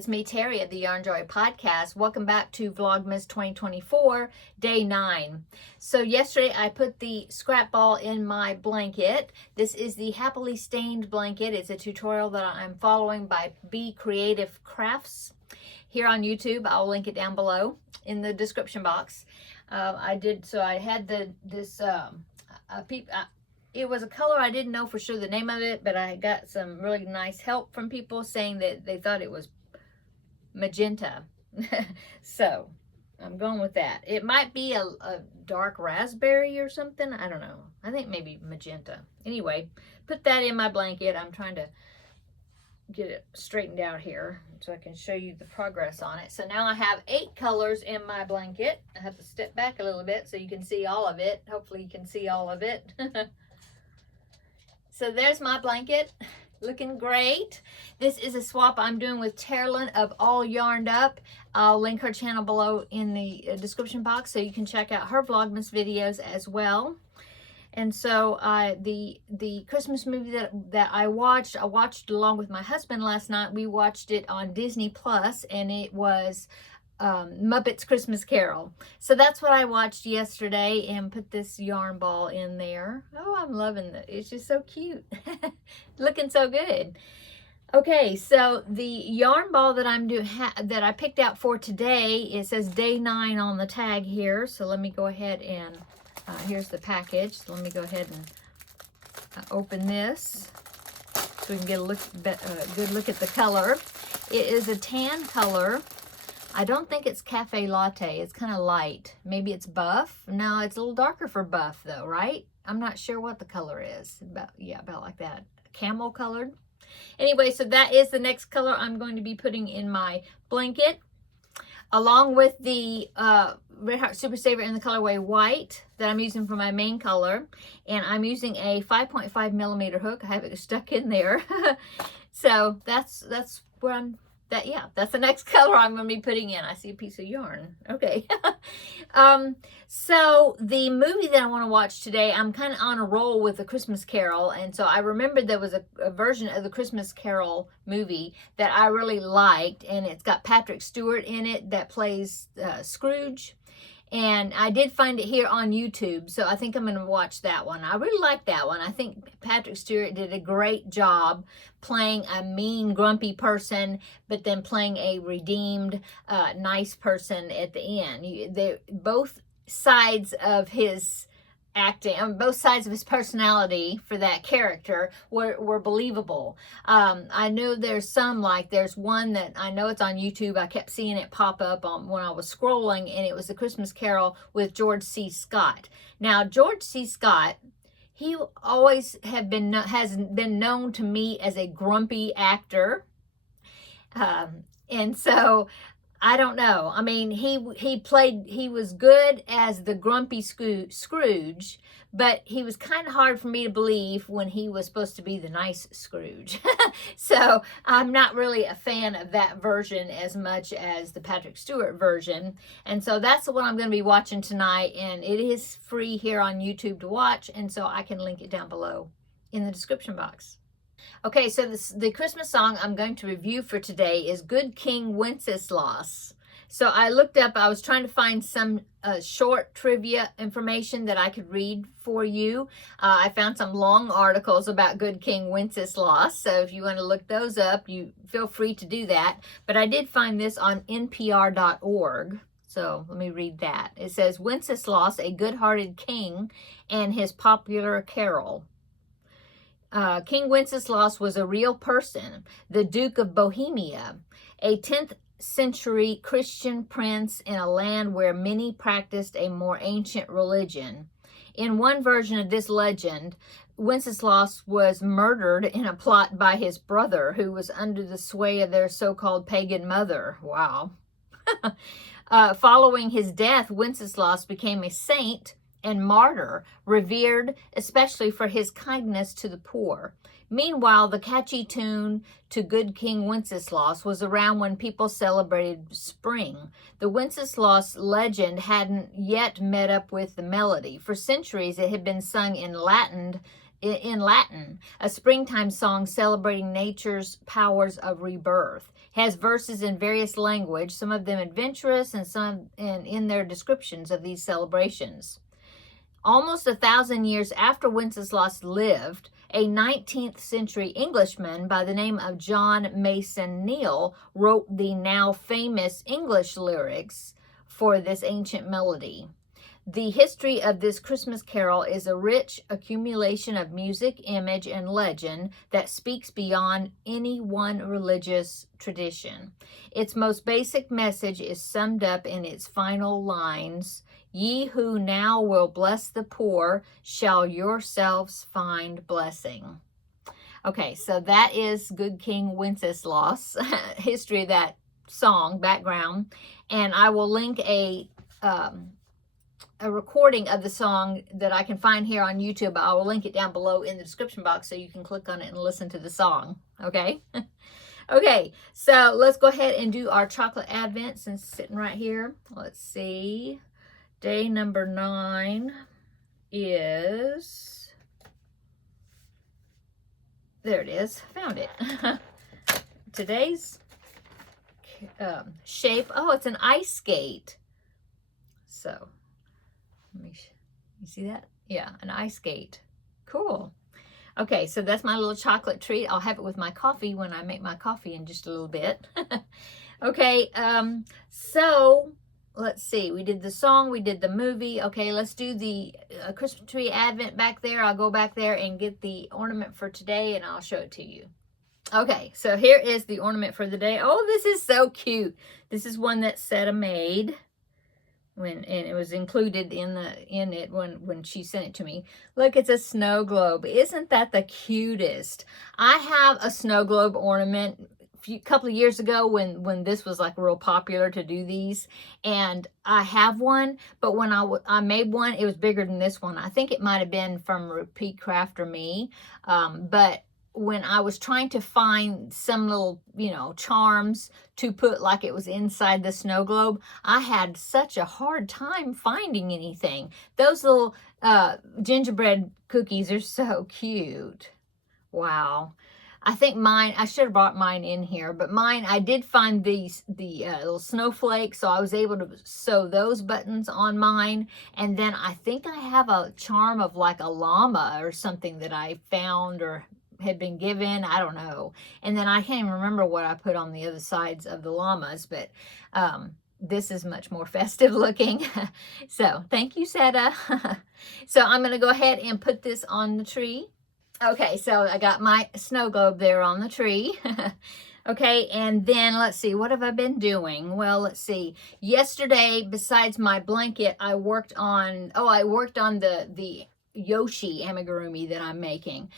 it's me, Terry, at the Yarn Joy Podcast. Welcome back to Vlogmas 2024, Day 9. So yesterday I put the scrap ball in my blanket. This is the Happily Stained blanket. It's a tutorial that I'm following by Be Creative Crafts here on YouTube. I'll link it down below in the description box. I had it was a color I didn't know for sure the name of it, but I got some really nice help from people saying that they thought it was magenta. So I'm going with that. It might be a dark raspberry or something. I don't know. I think maybe magenta. Anyway, put that in my blanket. I'm trying to get it straightened out here so I can show you the progress on it. So now I have 8 colors in my blanket. I have to step back a little bit so you can see all of it. Hopefully you can see all of it. So there's my blanket, looking great. This is a swap I'm doing with Terri of All Yarned Up. I'll link her channel below in the description box so you can check out her Vlogmas videos as well. And so the Christmas movie that I watched along with my husband last night. We watched it on Disney Plus, and it was Muppets Christmas Carol. So that's what I watched yesterday and put this yarn ball in there. Oh, I'm loving it. It's just so cute. Looking so good. Okay, so the yarn ball that I'm doing that I picked out for today, it says day 9 on the tag here. So let me go ahead and here's the package. So let me go ahead and open this so we can get a good look at the color. It is a tan color. I don't think it's cafe latte. It's kind of light. Maybe it's buff. No, it's a little darker for buff though, right? I'm not sure what the color is. About like that. Camel colored. Anyway, so that is the next color I'm going to be putting in my blanket. Along with the Red Heart Super Saver in the colorway white that I'm using for my main color. And I'm using a 5.5 millimeter hook. I have it stuck in there. So that's where that's the next color I'm going to be putting in. I see a piece of yarn. Okay. So the movie that I want to watch today, I'm kind of on a roll with the Christmas Carol. And so I remembered there was a version of the Christmas Carol movie that I really liked. And it's got Patrick Stewart in it that plays Scrooge. And I did find it here on YouTube, so I think I'm going to watch that one. I really like that one. I think Patrick Stewart did a great job playing a mean, grumpy person, but then playing a redeemed, nice person at the end. Both sides of his acting, both sides of his personality for that character were believable. I know there's one that I know it's on YouTube. I kept seeing it pop up when I was scrolling, and it was the Christmas Carol with George C. Scott. Now, George C. Scott, he always has been known to me as a grumpy actor. And so I don't know. I mean, he was good as the grumpy Scrooge, but he was kind of hard for me to believe when he was supposed to be the nice Scrooge. So I'm not really a fan of that version as much as the Patrick Stewart version. And so that's the one I'm going to be watching tonight, and it is free here on YouTube to watch, and so I can link it down below in the description box. Okay, so the Christmas song I'm going to review for today is Good King Wenceslas. So I was trying to find some short trivia information that I could read for you. I found some long articles about Good King Wenceslas, so if you want to look those up, you feel free to do that. But I did find this on npr.org. So let me read that. It says, Wenceslas, a good-hearted king, and his popular carol. King Wenceslas was a real person, the Duke of Bohemia, a 10th century Christian prince in a land where many practiced a more ancient religion. In one version of this legend, Wenceslas was murdered in a plot by his brother, who was under the sway of their so-called pagan mother. Wow. Following his death, Wenceslas became a saint and martyr, revered especially for his kindness to the poor. Meanwhile, the catchy tune to Good King Wenceslas was around when people celebrated spring. The Wenceslas legend hadn't yet met up with the melody. For centuries, it had been sung in Latin in Latin, a springtime song celebrating nature's powers of rebirth. It has verses in various language, some of them adventurous and some in their descriptions of these celebrations. Almost 1,000 years after Wenceslas lived, a 19th century Englishman by the name of John Mason Neale wrote the now famous English lyrics for this ancient melody. The history of this Christmas carol is a rich accumulation of music, image, and legend that speaks beyond any one religious tradition. Its most basic message is summed up in its final lines: "Ye who now will bless the poor shall yourselves find blessing." Okay, so that is Good King Wenceslas, history of that song, background, and I will link a recording of the song that I can find here on YouTube. I will link it down below in the description box so you can click on it and listen to the song, okay? Okay, so let's go ahead and do our chocolate advent since it's sitting right here. Let's see. Day number 9 is, there it is, found it. Today's shape, oh, it's an ice skate. So, you see that? Yeah, an ice skate. Cool. Okay, so that's my little chocolate treat. I'll have it with my coffee when I make my coffee in just a little bit. Okay, so let's see. We did the song, we did the movie. Okay, let's do the Christmas tree advent back there. I'll go back there and get the ornament for today and I'll show it to you. Okay, so here is the ornament for the day. Oh, this is so cute. This is one that Seta made. And it was included in it when she sent it to me. Look, it's a snow globe. Isn't that the cutest? I have a snow globe ornament a couple of years ago when this was like real popular to do these, and I have one, but when I made one, it was bigger than this one. I think it might have been from Repeat Craft or me, but when I was trying to find some little, charms to put like it was inside the snow globe, I had such a hard time finding anything. Those little gingerbread cookies are so cute. Wow. I think mine, I should have brought mine in here, but mine, I did find the little snowflakes, so I was able to sew those buttons on mine. And then I think I have a charm of like a llama or something that I found or had been given, I don't know. And then I can't even remember what I put on the other sides of the llamas, but this is much more festive looking. So thank you, Seta. So I'm going to go ahead and put this on the tree. Okay, so I got my snow globe there on the tree. Okay, and then let's see, what have I been doing? Well, let's see. Yesterday, besides my blanket, I worked on the Yoshi amigurumi that I'm making.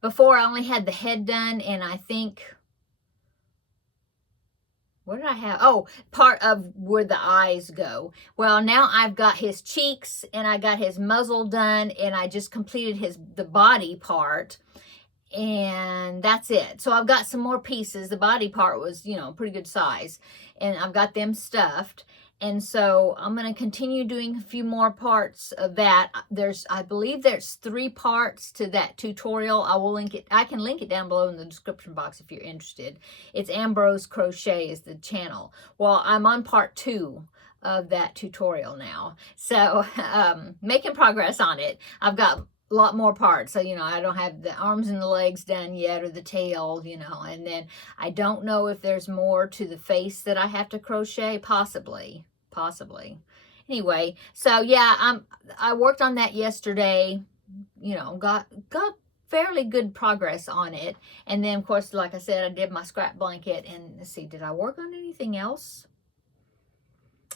Before I only had the head done, and I think, what did I have? Oh, part of where the eyes go. Well, now I've got his cheeks and I got his muzzle done, and I just completed the body part, and that's it. So I've got some more pieces. The body part was, pretty good size, and I've got them stuffed. And so I'm going to continue doing a few more parts of that. I believe there's 3 parts to that tutorial. I will link it. I can link it down below in the description box if you're interested. It's Ambrose Crochet is the channel. Well, I'm on part 2 of that tutorial now. So making progress on it. I've got a lot more parts. So, I don't have the arms and the legs done yet, or the tail, and then I don't know if there's more to the face that I have to crochet, possibly. Anyway, so yeah, I worked on that yesterday, got fairly good progress on it. And then, of course, like I said, I did my scrap blanket, and let's see, did I work on anything else?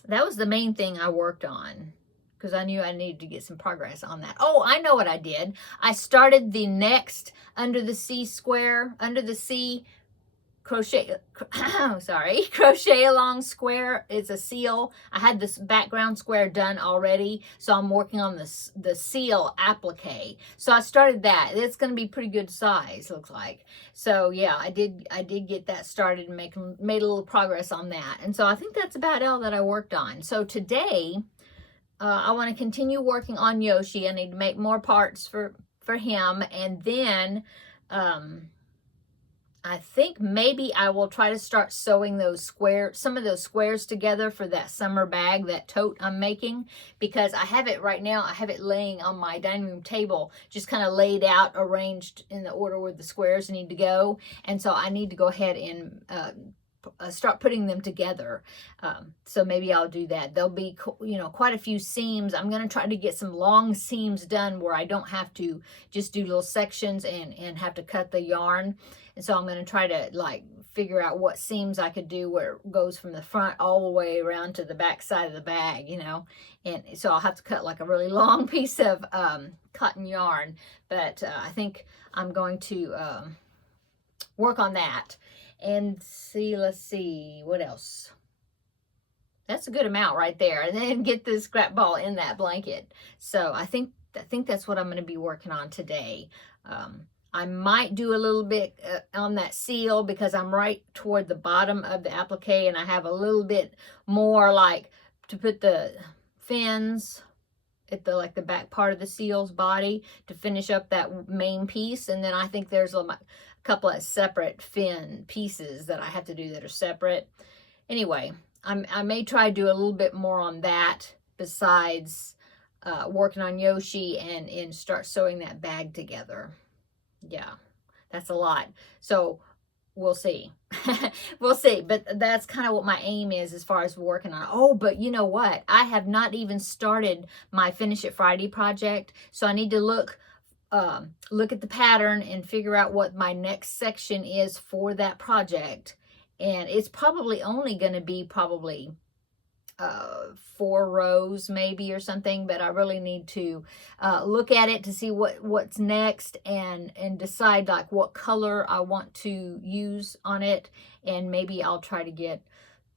That was the main thing I worked on, because I knew I needed to get some progress on that. Oh, I know what I did. I started the next under the sea crochet, crochet along square. It's a seal. I had this background square done already, so I'm working on the seal applique. So I started that. It's going to be pretty good size, looks like. So yeah, I did get that started and made a little progress on that. And so I think that's about all that I worked on. So today, I want to continue working on Yoshi. I need to make more parts for for him. And then I think maybe I will try to start sewing some of those squares together for that summer bag, that tote I'm making, because I have it right now. I have it laying on my dining room table, just kind of laid out, arranged in the order where the squares need to go. And so I need to go ahead and start putting them together. So maybe I'll do that. There'll be, you know, quite a few seams. I'm going to try to get some long seams done where I don't have to just do little sections and have to cut the yarn. And so I'm going to try to like figure out what seams I could do where it goes from the front all the way around to the back side of the bag, you know. And so I'll have to cut like a really long piece of cotton yarn. But I think I'm going to work on that. And see, let's see, what else? That's a good amount right there. And then get the scrap ball in that blanket. So I think that's what I'm going to be working on today. I might do a little bit on that seal because I'm right toward the bottom of the applique, and I have a little bit more like to put the fins at the like the back part of the seal's body to finish up that main piece. And then I think there's a couple of separate fin pieces that I have to do that are separate. Anyway, I may try to do a little bit more on that besides working on Yoshi and start sewing that bag together. Yeah, that's a lot. So we'll see. We'll see. But that's kind of what my aim is as far as working on. Oh, but you know what? I have not even started my Finish It Friday project. So I need to look at the pattern and figure out what my next section is for that project. And it's probably only going to be 4 rows maybe or something, but I really need to look at it to see what's next and decide like what color I want to use on it. And maybe I'll try to get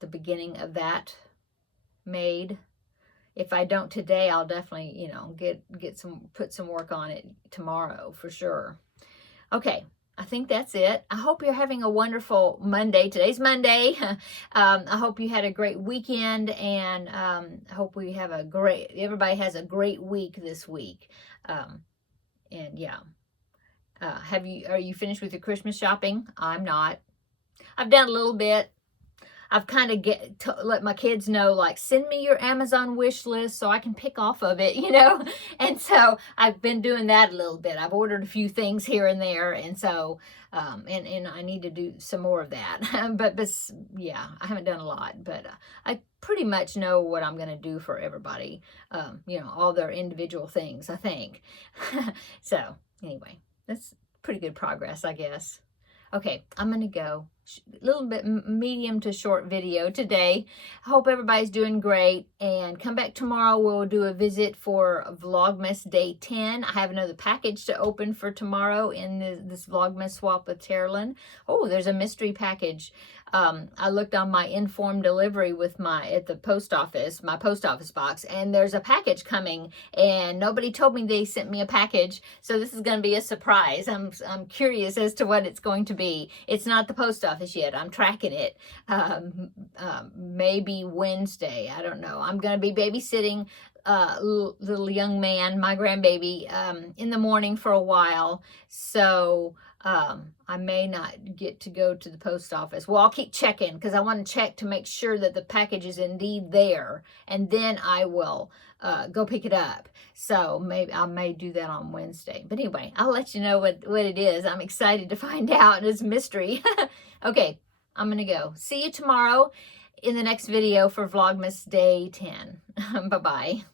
the beginning of that made. If I don't today, I'll definitely, you know, put some work on it tomorrow for sure. Okay, I think that's it. I hope you're having a wonderful Monday. Today's Monday. I hope you had a great weekend, and I hope everybody has a great week this week. And yeah, are you finished with your Christmas shopping? I'm not. I've done a little bit. I've kind of let my kids know, like, send me your Amazon wish list so I can pick off of it, you know. And so I've been doing that a little bit. I've ordered a few things here and there, and so and I need to do some more of that. but yeah, I haven't done a lot, but I pretty much know what I'm going to do for everybody. You know, all their individual things, I think. So anyway, that's pretty good progress, I guess. Okay, I'm going to go. A little bit medium to short video today. I hope everybody's doing great, and come back tomorrow. We'll do a visit for Vlogmas Day 10. I have another package to open for tomorrow in this Vlogmas swap with Terri. Oh, there's a mystery package. I looked on my informed delivery at the post office, my post office box, and there's a package coming, and nobody told me they sent me a package. So this is going to be a surprise. I'm curious as to what it's going to be. It's not the post office yet. I'm tracking it. Maybe Wednesday. I don't know. I'm going to be babysitting little young man, my grandbaby, in the morning for a while. So I may not get to go to the post office. Well, I'll keep checking because I want to check to make sure that the package is indeed there, and then I will go pick it up. So maybe I may do that on Wednesday. But anyway, I'll let you know what it is. I'm excited to find out. It's a mystery. Okay, I'm going to go. See you tomorrow in the next video for Vlogmas Day 10. Bye-bye.